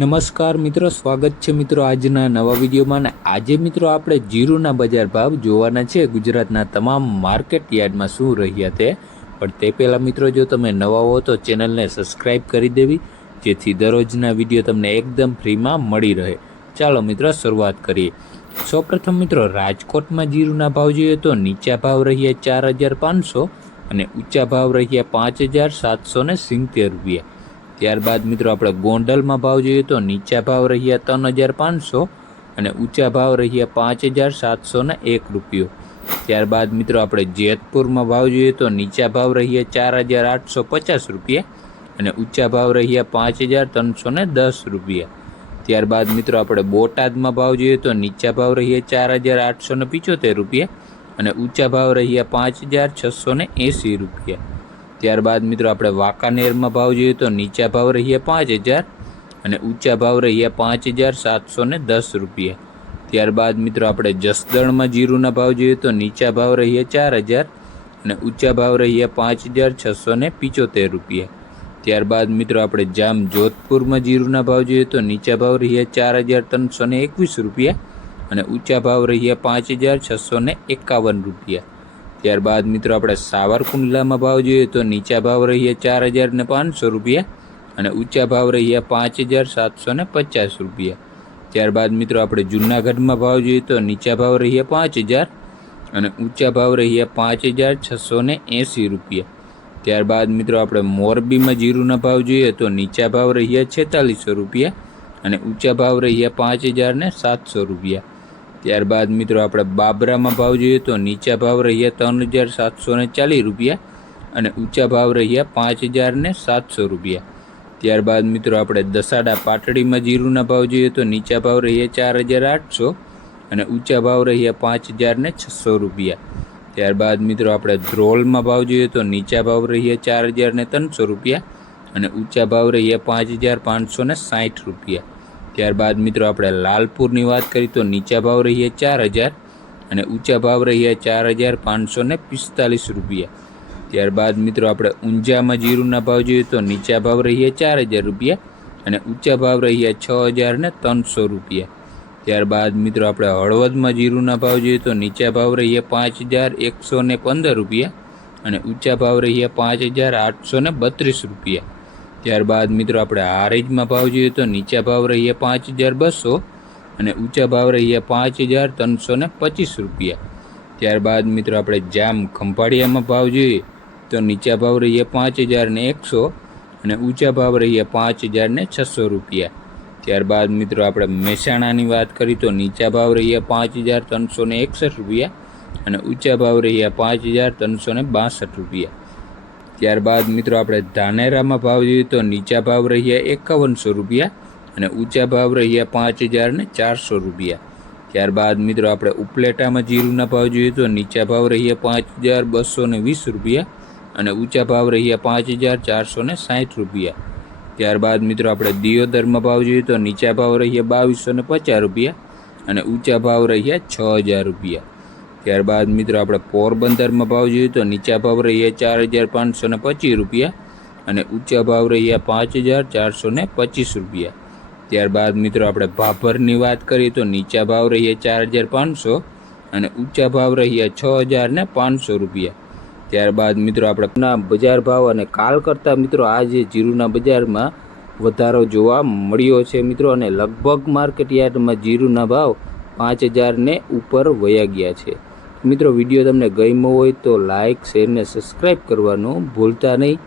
નમસ્કાર મિત્રો, સ્વાગત છે મિત્રો આજના નવા વિડીયોમાં. ને આજે મિત્રો આપણે જીરુના બજાર ભાવ જોવાના છે ગુજરાતના તમામ માર્કેટ યાર્ડમાં શું રહ્યા તે. પણ તે પહેલાં મિત્રો, જો તમે નવા હો તો ચેનલને સબસ્ક્રાઈબ કરી દેવી, જેથી દરરોજના વિડીયો તમને એકદમ ફ્રીમાં મળી રહે. ચાલો મિત્રો શરૂઆત કરીએ. સૌપ્રથમ મિત્રો, રાજકોટમાં જીરુના ભાવ જોઈએ તો નીચા ભાવ રહ્યા 4,500 અને ઊંચા ભાવ રહ્યા 5,770 રૂપિયા. ત્યારબાદ મિત્રો આપણે ગોંડલમાં ભાવ જોઈએ તો નીચા ભાવ રહ્યા 3,500 અને ઊંચા ભાવ રહ્યા 5,701 રૂપિયો. ત્યારબાદ મિત્રો આપણે જેતપુરમાં ભાવ જોઈએ તો નીચા ભાવ રહ્યા 4,850 રૂપિયા અને ઊંચા ભાવ રહ્યા 5,310 રૂપિયા. ત્યારબાદ મિત્રો આપણે બોટાદમાં ભાવ જોઈએ તો નીચા ભાવ રહ્યા 4,875 રૂપિયા અને ઊંચા ભાવ રહ્યા 5,680 રૂપિયા. ત્યારબાદ મિત્રો આપણે વાંકાનેરમાં ભાવ જોઈએ તો નીચા ભાવ રહ્યા 5,000 અને ઊંચા ભાવ રહ્યા 5,710 રૂપિયા. ત્યારબાદ મિત્રો આપણે જસદણમાં જીરુના ભાવ જોઈએ તો નીચા ભાવ રહ્યા 4,000 અને ઊંચા ભાવ રહ્યા 5,675 રૂપિયા. ત્યારબાદ મિત્રો આપણે જામજોધપુરમાં જીરુના ભાવ જોઈએ તો નીચા ભાવ રહ્યા 4,321 રૂપિયા અને ઊંચા ભાવ રહ્યા 5,651 રૂપિયા. ત્યારબાદ મિત્રો આપણે સાવરકુંડલામાં ભાવ જોઈએ તો નીચા ભાવ રહ્યા 4,500 રૂપિયા અને ઊંચા ભાવ રહ્યા 5,750 રૂપિયા. ત્યારબાદ મિત્રો આપણે જૂનાગઢમાં ભાવ જોઈએ તો નીચા ભાવ રહ્યા 5,000 અને ઊંચા ભાવ રહ્યા 5,680 રૂપિયા. ત્યારબાદ મિત્રો આપણે મોરબીમાં જીરુના ભાવ જોઈએ તો નીચા ભાવ રહ્યા 4,600 રૂપિયા અને ઊંચા ભાવ રહ્યા 5,700 રૂપિયા. ત્યારબાદ મિત્રો આપણે બાબરામાં ભાવ જોઈએ તો નીચા ભાવ રહ્યા 3,740 રૂપિયા અને ઊંચા ભાવ રહ્યા 5,700 રૂપિયા. ત્યારબાદ મિત્રો આપણે દસાડા પાટડીમાં જીરુના ભાવ જોઈએ તો નીચા ભાવ રહ્યા 4,800 અને ઊંચા ભાવ રહ્યા 5,600 રૂપિયા. ત્યારબાદ મિત્રો આપણે ધ્રોલમાં ભાવ જોઈએ તો નીચા ભાવ રહ્યા 4,300 રૂપિયા અને ઊંચા ભાવ રહ્યા 5,560 રૂપિયા. ત્યારબાદ મિત્રો આપણે લાલપુરની વાત કરીએ તો નીચા ભાવ રહ્યા 4,000 અને ઊંચા ભાવ રહ્યા 4,545 રૂપિયા. ત્યારબાદ મિત્રો આપણે ઊંઝામાં જીરુના ભાવ જોઈએ તો નીચા ભાવ રહ્યા 4,000 રૂપિયા અને ઊંચા ભાવ રહ્યા 6,300 રૂપિયા. ત્યારબાદ મિત્રો આપણે હળવદમાં જીરુના ભાવ જોઈએ તો નીચા ભાવ રહ્યા 5,115 રૂપિયા અને ઊંચા ભાવ રહ્યા 5,832 રૂપિયા. ત્યારબાદ મિત્રો આપણે હારીજમાં ભાવ જોઈએ તો નીચા ભાવ રહ્યા 5,200 અને ઊંચા ભાવ રહ્યા 5,325 રૂપિયા. ત્યારબાદ મિત્રો આપણે જામ ખંભાળિયામાં ભાવ જોઈએ તો નીચા ભાવ રહ્યા 5,100 અને ઊંચા ભાવ રહ્યા 5,600 રૂપિયા. ત્યારબાદ મિત્રો આપણે મહેસાણાની વાત કરીએ તો નીચા ભાવ રહ્યા 5,361 રૂપિયા અને ઊંચા ભાવ રહ્યા 5,362 રૂપિયા. ત્યારબાદ મિત્રો આપણે ધાનેરામાં ભાવ જોઈએ તો નીચા ભાવ રહ્યા 5,100 રૂપિયા અને ઊંચા ભાવ રહ્યા 5,400 રૂપિયા. ત્યારબાદ મિત્રો આપણે ઉપલેટામાં જીરુના ભાવ જોઈએ તો નીચા ભાવ રહ્યા 5,220 રૂપિયા અને ઊંચા ભાવ રહ્યા 5,460 રૂપિયા. ત્યારબાદ મિત્રો આપણે દિયોદરમાં ભાવ જોઈએ તો નીચા ભાવ રહ્યા 2,250 રૂપિયા અને ઊંચા ભાવ રહ્યા 6,000 રૂપિયા. ત્યારબાદ મિત્રો આપણે પોરબંદરમાં ભાવ જોઈએ તો નીચા ભાવ રહ્યા 4,525 રૂપિયા અને ઊંચા ભાવ રહ્યા 5,425 રૂપિયા. ત્યારબાદ મિત્રો આપણે ભાભરની વાત કરીએ તો નીચા ભાવ રહ્યા 4,500 અને ઊંચા ભાવ રહ્યા 6,500 રૂપિયા. ત્યારબાદ મિત્રો આપણે બજાર ભાવ અને કાલ કરતાં મિત્રો આજે જીરુના બજારમાં વધારો જોવા મળ્યો છે મિત્રો, અને લગભગ માર્કેટ યાર્ડમાં જીરુના ભાવ 5,000 ને ઉપર વયા ગયા છે. મિત્રો વિડીયો તમને ગમ્યો હોય તો લાઇક, શેર ને સબસ્ક્રાઈબ કરવાનું ભૂલતા નહીં.